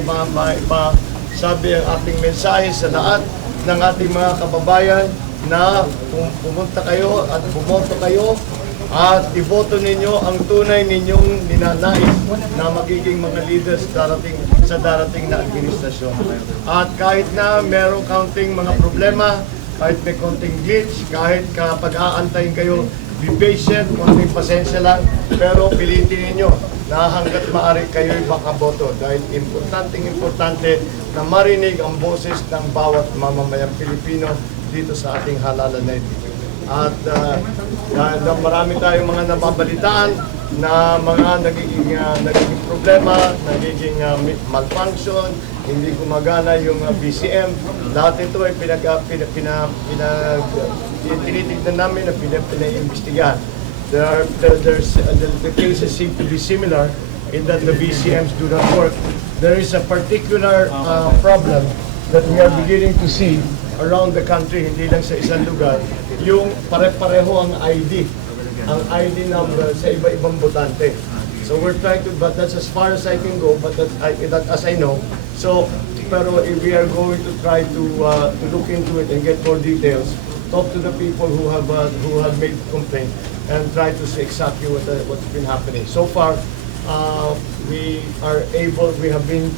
para masabi ang ating mensahe sa lahat ng ating mga kababayan na pumunta kayo at bumoto kayo at iboto ninyo ang tunay ninyong ninanais na magiging mga leaders sa darating na administrasyon. At kahit na merong kaunting mga problema, kahit may konting glitch, kahit kapag aantayin kayo, be patient, konting pasensya lang, pero pilitin ninyo na hanggat maaari kayo'y makaboto dahil importante na marinig ang boses ng bawat mamamayang Pilipino dito sa ating halalan na ito. At marami tayong mga nababalitaan na mga nagiging problema, nagiging malfunction, hindi gumagana yung BCM. Lahat ito ay tinitignan namin na pinaimbestigahan. The cases seem to be similar in that the BCMs do not work. There is a particular problem that we are beginning to see around the country, hindi lang sa isang lugar, yung pare-pareho ang ID number sa iba-ibang botante. So we're trying to, but that's as far as I can go, but that as I know. So, pero if we are going to try to look into it and get more details, talk to the people who have made complaint and try to see exactly what's been happening. So far, we have been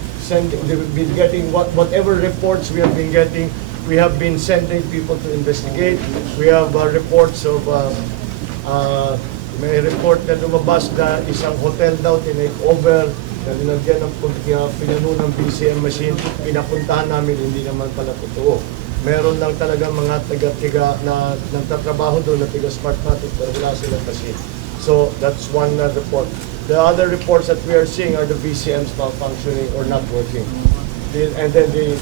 getting whatever reports we have been getting. We have been sending people to investigate. We have reports of may report na lumabas na isang hotel daw tinake-over na linagyan ng pinano ng BCM machine. Pinapuntahan namin, hindi naman pala totoo. Meron lang talaga mga taga-tiga na nagtatrabaho doon na tiga-Smartmatic pero wala silang machine. So that's one report. The other reports that we are seeing are the BCMs malfunctioning or not working. And then the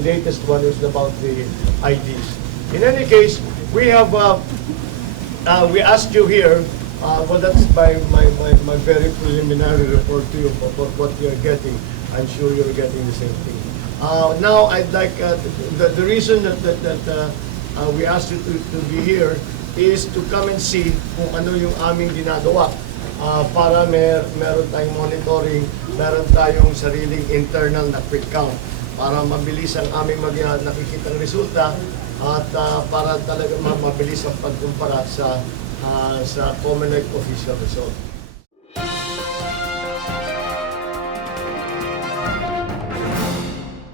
latest one is about the IDs. In any case, we have we asked you here. Well, that's my very preliminary report to you for what you're getting. I'm sure you're getting the same thing. Now, I'd like the reason that we asked you to be here is to come and see kung ano yung aming ginagawa. Para meron tayong monitoring, meron tayong sariling internal na quick count para mabilis ang aming nakikitang resulta at para talaga mabilis ang pagkumpara sa Comelec official result.